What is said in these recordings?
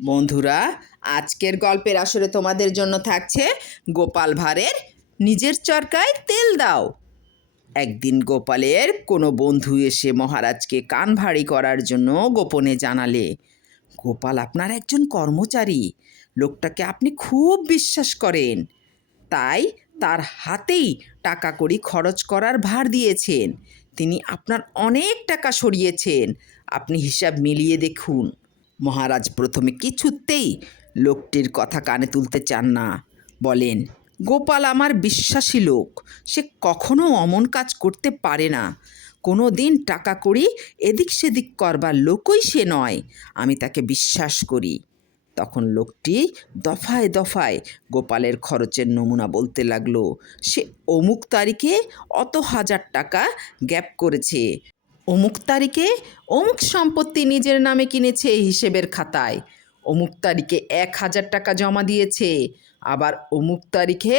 বন্ধুরা, আজকের গল্পের আসরে তোমাদের জন্য থাকছে গোপাল ভাঁড়ের নিজের চরকায় তেল দাও। একদিন গোপালের কোনো বন্ধু এসে মহারাজকে কান ভারী করার জন্য গোপনে জানালে, গোপাল আপনার একজন কর্মচারী, লোকটাকে আপনি খুব বিশ্বাস করেন, তাই তার হাতেই টাকা কড়ি খরচ করার ভার দিয়েছেন। তিনি আপনার অনেক টাকা সরিয়েছেন, আপনি হিসাব মিলিয়ে দেখুন। মহারাজ প্রথমে কিছুতেই লোকটির কথা কানে তুলতে চান না। বলেন, গোপাল আমার বিশ্বাসী লোক, সে কখনো অমন কাজ করতে পারে না। কোনো দিন টাকা কড়ি এদিক সেদিক করবার লোকই সে নয়, আমি তাকে বিশ্বাস করি। তখন লোকটি দফায় দফায় গোপালের খরচের নমুনা বলতে লাগলো। সে অমুক তারিখে অত হাজার টাকা গ্যাপ করেছে, অমুক তারিখে অমুক সম্পত্তি নিজের নামে কিনেছে হিসেবের খাতায়, অমুক তারিখে 1,000 টাকা জমা দিয়েছে, আবার অমুক তারিখে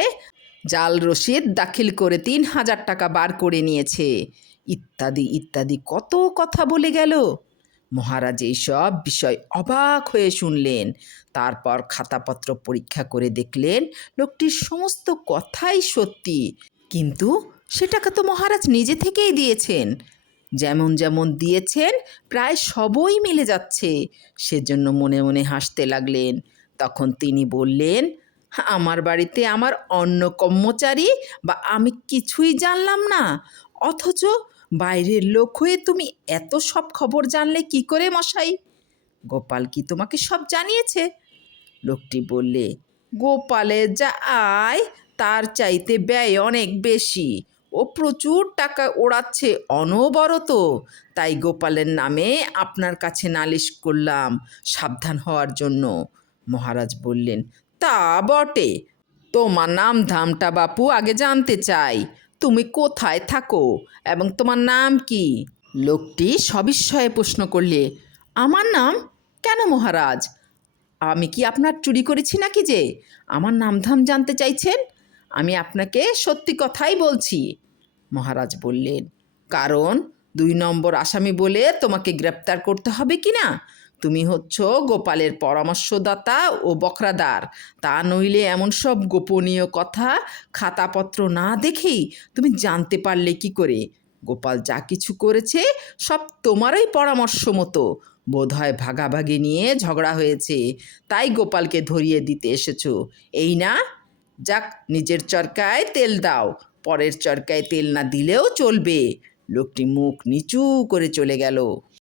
জাল রসিদ দাখিল করে 3,000 টাকা বার করে নিয়েছে, ইত্যাদি ইত্যাদি কত কথা বলে গেল। মহারাজ এইসব বিষয় অবাক হয়ে শুনলেন। তারপর খাতাপত্র পরীক্ষা করে দেখলেন লোকটির সমস্ত কথাই সত্যি, কিন্তু সে টাকা তো মহারাজ নিজে থেকেই দিয়েছেন। যেমন যেমন দিয়েছেন প্রায় সবই মিলে যাচ্ছে। সেজন্য মনে মনে হাসতে লাগলেন। তখন তিনি বললেন, আমার বাড়িতে আমার অন্য কর্মচারী বা আমি কিছুই জানলাম না, অথচ বাইরের লোক হয়ে তুমি এত সব খবর জানলে কি করে মশাই? গোপাল কি তোমাকে সব জানিয়েছে? লোকটি বললে, গোপালের যা আয় তার চাইতে ব্যয় অনেক বেশি, ও প্রচুর টাকা ওড়াচ্ছে অনবরত, তাই গোপালের নামে আপনার কাছে নালিশ করলাম সাবধান হওয়ার জন্য। মহারাজ বললেন, তা বটে, তোমার নাম ধামটা বাপু আগে জানতে চাই। তুমি কোথায় থাকো এবং তোমার নাম কি? লোকটি সবিস্ময়ে প্রশ্ন করলে, আমার নাম? কেন মহারাজ, আমি কি আপনার চুরি করেছি নাকি যে আমার নামধাম জানতে চাইছেন? আমি আপনাকে সত্যি কথাই বলছি। মহারাজ বললেন, কারণ 2 নম্বর আসামি বলে তোমাকে গ্রেপ্তার করতে হবে কি না? তুমি হচ্ছ গোপালের পরামর্শদাতা ও বখরাদার, তা নইলে এমন সব গোপনীয় কথা খাতাপত্র না দেখেই তুমি জানতে পারলে কি করে? গোপাল যা কিছু করেছে সব তোমারই পরামর্শ মতো, বোধহয় ভাগাভাগি নিয়ে ঝগড়া হয়েছে, তাই গোপালকে ধরিয়ে দিতে এসেছো, এই না? যাক, নিজের চরকায় তেল দাও, পরের চরকায় তেল না দিলেও চলবে। লোকটি মুখ নিচু করে চলে গেল।